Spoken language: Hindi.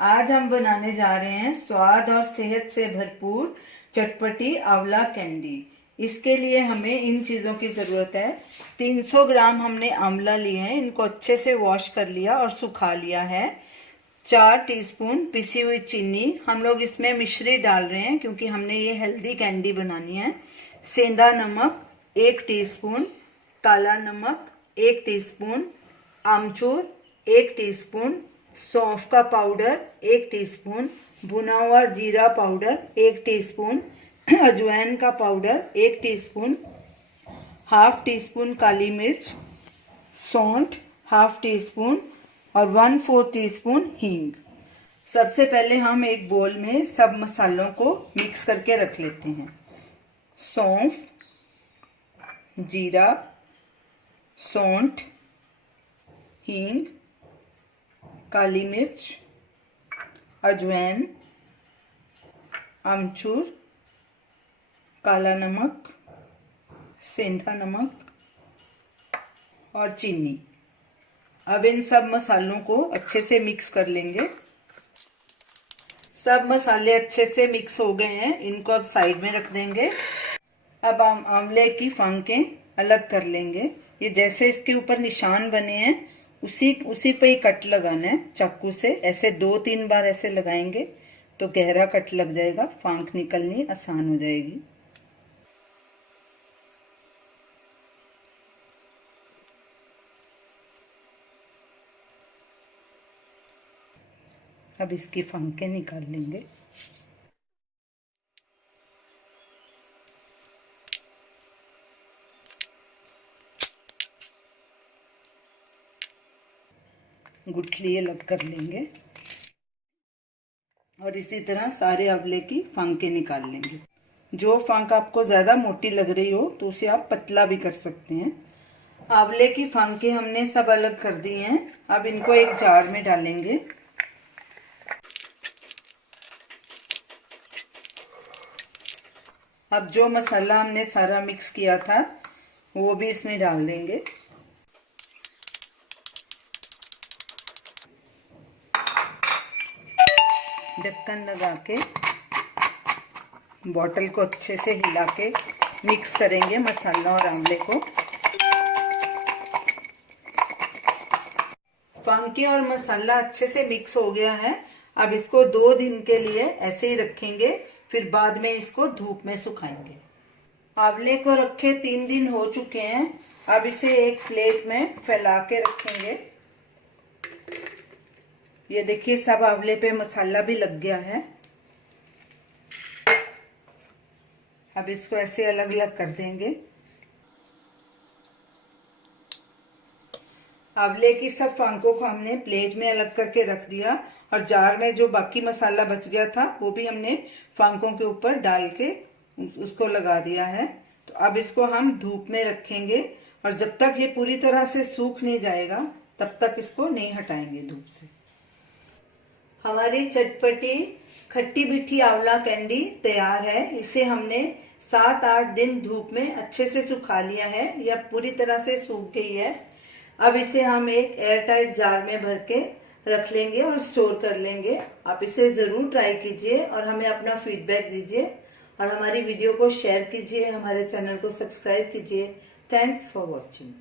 आज हम बनाने जा रहे हैं स्वाद और सेहत से भरपूर चटपटी आंवला कैंडी। इसके लिए हमें इन चीज़ों की ज़रूरत है। 300 ग्राम हमने आंवला लिए हैं, इनको अच्छे से वॉश कर लिया और सुखा लिया है। 4 टीस्पून पिसी हुई चीनी, हम लोग इसमें मिश्री डाल रहे हैं क्योंकि हमने ये हेल्दी कैंडी बनानी है। सेंधा नमक 1 टीस्पून, काला नमक 1 टीस्पून, आमचूर 1 टीस्पून, सौंफ का पाउडर 1 टीस्पून, भुना हुआ जीरा पाउडर 1 टीस्पून, अजवाइन का पाउडर 1 टीस्पून, हाफ टीस्पून काली मिर्च, सौंठ हाफ टीस्पून और 1/4 टीस्पून हींग। सबसे पहले हम एक बोल में सब मसालों को मिक्स करके रख लेते हैं। सौंफ, जीरा, सौंठ, हींग, काली मिर्च, अजवाइन, आमचूर, काला नमक, सेंधा नमक और चीनी। अब इन सब मसालों को अच्छे से मिक्स कर लेंगे। सब मसाले अच्छे से मिक्स हो गए हैं, इनको अब साइड में रख देंगे। अब हम आंवले की फांकें अलग कर लेंगे। ये जैसे इसके ऊपर निशान बने हैं उसी पे ही कट लगाना है चाकू से। ऐसे 2-3 बार ऐसे लगाएंगे तो गहरा कट लग जाएगा, फांक निकलनी आसान हो जाएगी। अब इसकी फांकें निकाल लेंगे। गुठली अलग कर लेंगे और इसी तरह सारे आंवले की फांकें निकाल लेंगे। जो फांक आपको ज़्यादा मोटी लग रही हो तो उसे आप पतला भी कर सकते हैं। आंवले की फांकें हमने सब अलग कर दी हैं। अब इनको एक जार में डालेंगे। अब जो मसाला हमने सारा मिक्स किया था वो भी इसमें डाल देंगे। ढक्कन लगा के बॉटल को अच्छे से हिला के मिक्स करेंगे मसाला और आंवले को। फांके और मसाला अच्छे से मिक्स हो गया है। अब इसको 2 दिन के लिए ऐसे ही रखेंगे, फिर बाद में इसको धूप में सुखाएंगे। आंवले को रखे 3 दिन हो चुके हैं। अब इसे एक प्लेट में फैला के रखेंगे। ये देखिए सब आंवले पे मसाला भी लग गया है। अब इसको ऐसे अलग अलग कर देंगे। आंवले की सब फांकों को हमने प्लेट में अलग करके रख दिया और जार में जो बाकी मसाला बच गया था वो भी हमने फांकों के ऊपर डाल के उसको लगा दिया है। तो अब इसको हम धूप में रखेंगे और जब तक ये पूरी तरह से सूख नहीं जाएगा तब तक इसको नहीं हटाएंगे धूप से। हमारी चटपटी खट्टी मीठी आंवला कैंडी तैयार है। इसे हमने 7-8 दिन धूप में अच्छे से सुखा लिया है, यह पूरी तरह से सूख गई है। अब इसे हम एक एयरटाइट जार में भर के रख लेंगे और स्टोर कर लेंगे। आप इसे ज़रूर ट्राई कीजिए और हमें अपना फीडबैक दीजिए और हमारी वीडियो को शेयर कीजिए, हमारे चैनल को सब्सक्राइब कीजिए। Thanks for watching.